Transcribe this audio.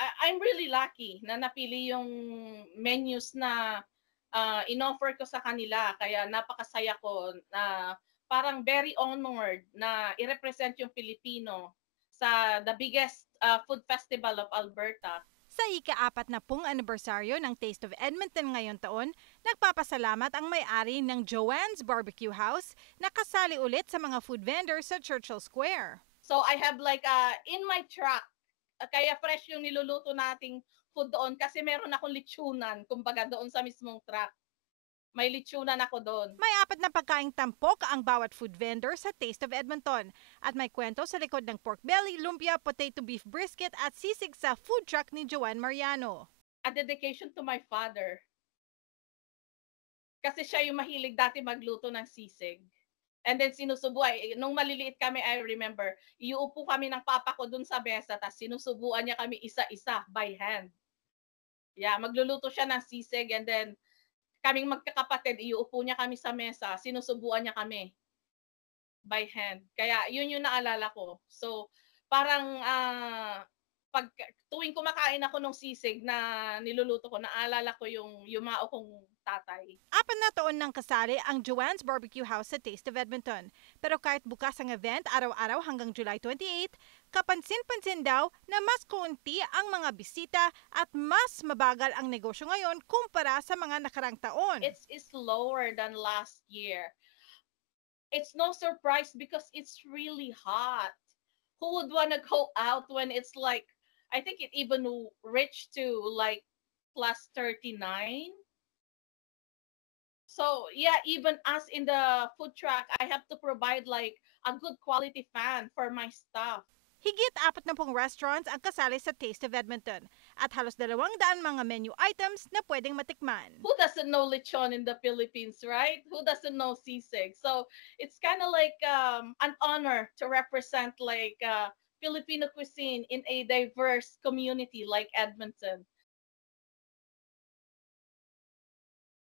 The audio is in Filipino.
I'm really lucky na napili yung menus na inoffer ko sa kanila. Kaya napakasaya ko na parang very honored na i-represent yung Pilipino sa the biggest food festival of Alberta. Sa ika-4 na anibersaryo ng Taste of Edmonton ngayon taon, nagpapasalamat ang may-ari ng Joanne's Barbecue House na kasali ulit sa mga food vendors sa Churchill Square. So I have like in my truck, kaya fresh yung niluluto nating food doon kasi meron akong litsunan, kumbaga doon sa mismong truck. May litsunan ako doon. May 4 na pagkaing tampok ang bawat food vendor sa Taste of Edmonton at may kwento sa likod ng pork belly, lumpia, potato beef brisket at sisig sa food truck ni Joanne Mariano. A dedication to my father. Kasi siya yung mahilig dati magluto ng sisig. And then sinusubuan, nung maliliit kami, I remember, iuupo kami ng papa ko dun sa mesa, tapos sinusubuan niya kami isa-isa by hand. Yeah, magluluto siya ng sisig and then kaming magkakapatid, iuupo niya kami sa mesa, sinusubuan niya kami by hand. Kaya yun yung naalala ko. So, parang pag tuwing kumakain ako ng sisig na niluluto ko, naalala ko yung yumao kong tatay. 4 na taon nang kasali ang Joanne's Barbecue House sa Taste of Edmonton. Pero kahit bukas ang event araw-araw hanggang July 28, kapansin-pansin daw na mas kaunti ang mga bisita at mas mabagal ang negosyo ngayon kumpara sa mga nakarang taon. It's lower than last year. It's no surprise because it's really hot. Who would want to go out when it's like, I think it even reached to like plus 39. So yeah, even us in the food truck, I have to provide like a good quality fan for my staff. Higit 40 restaurants ang kasali sa Taste of Edmonton at halos 200 mga menu items na pwedeng matikman. Who doesn't know lechon in the Philippines, right? Who doesn't know sisig? So it's kind of like an honor to represent like Filipino cuisine in a diverse community like Edmonton.